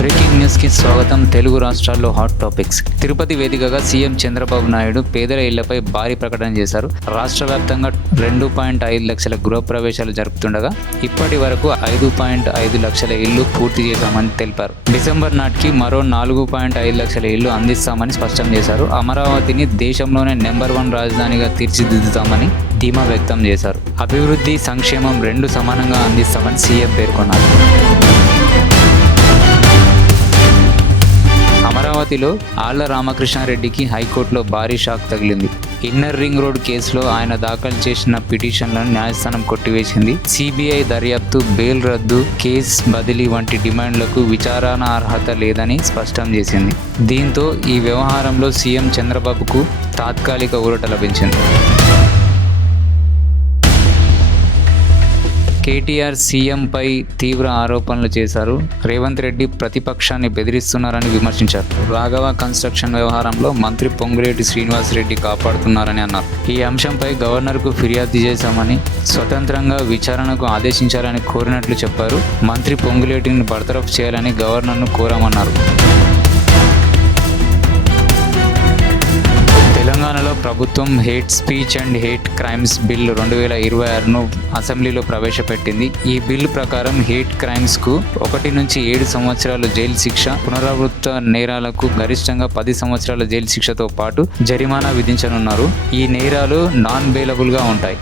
Breaking news కి స్వాగతం. తెలుగు రాష్ట్రాల్లో హాట్ టాపిక్స్. తిరుపతి వేదికగా సీఎం చంద్రబాబు నాయుడు పేదల ఇళ్లపై భారీ ప్రకటన చేశారు. రాష్ట్ర వ్యాప్తంగా 2.5 లక్షల గృహప్రవేశాలు జరుపుతుండగా ఇప్పటి వరకు 5.5 లక్షల ఇళ్లు పూర్తి చేశామని తెలిపారు. డిసెంబర్ నాటికి మరో 4.5 లక్షల ఇళ్లు అందిస్తామని స్పష్టం చేశారు. అమరావతిని దేశంలోనే నెంబర్ 1 రాజధానిగా తీర్చిదిద్దుతామని ధీమా వ్యక్తం చేశారు. అభివృద్ధి, సంక్షేమం రెండు సమానంగా అందిస్తామని సీఎం పేర్కొన్నారు. అమరావతిలో ఆళ్ల రామకృష్ణారెడ్డికి హైకోర్టులో భారీ షాక్ తగిలింది. ఇన్నర్ రింగ్ రోడ్ కేసులో ఆయన దాఖలు చేసిన పిటిషన్లను న్యాయస్థానం కొట్టివేసింది. సిబిఐ దర్యాప్తు, బెయిల్ రద్దు, కేసు బదిలీ వంటి డిమాండ్లకు విచారణ అర్హత లేదని స్పష్టం చేసింది. దీంతో ఈ వ్యవహారంలో సీఎం చంద్రబాబుకు తాత్కాలిక ఊరట లభించింది. కేటీఆర్ సీఎంపై తీవ్ర ఆరోపణలు చేశారు. రేవంత్ రెడ్డి ప్రతిపక్షాన్ని బెదిరిస్తున్నారని విమర్శించారు. రాఘవ కన్స్ట్రక్షన్ వ్యవహారంలో మంత్రి పొంగులేటి శ్రీనివాస్ రెడ్డి కాపాడుతున్నారని అన్నారు. ఈ అంశంపై గవర్నర్కు ఫిర్యాదు చేశామని, స్వతంత్రంగా విచారణకు ఆదేశించాలని కోరినట్లు చెప్పారు. మంత్రి పొంగులేటిని బర్తరఫ్ చేయాలని గవర్నర్ను కోరామన్నారు. తెలంగాణలో ప్రభుత్వం hate speech and hate crimes bill 2026ను అసెంబ్లీలో ప్రవేశపెట్టింది. ఈ బిల్ ప్రకారం హేట్ క్రైమ్స్కు 1 నుంచి 7 సంవత్సరాల జైలు శిక్ష, పునరావృత నేరాలకు గరిష్టంగా 10 సంవత్సరాల జైలు శిక్షతో పాటు జరిమానా విధించనున్నారు. ఈ నేరాలు నాన్ బెయిలబుల్గా ఉంటాయి.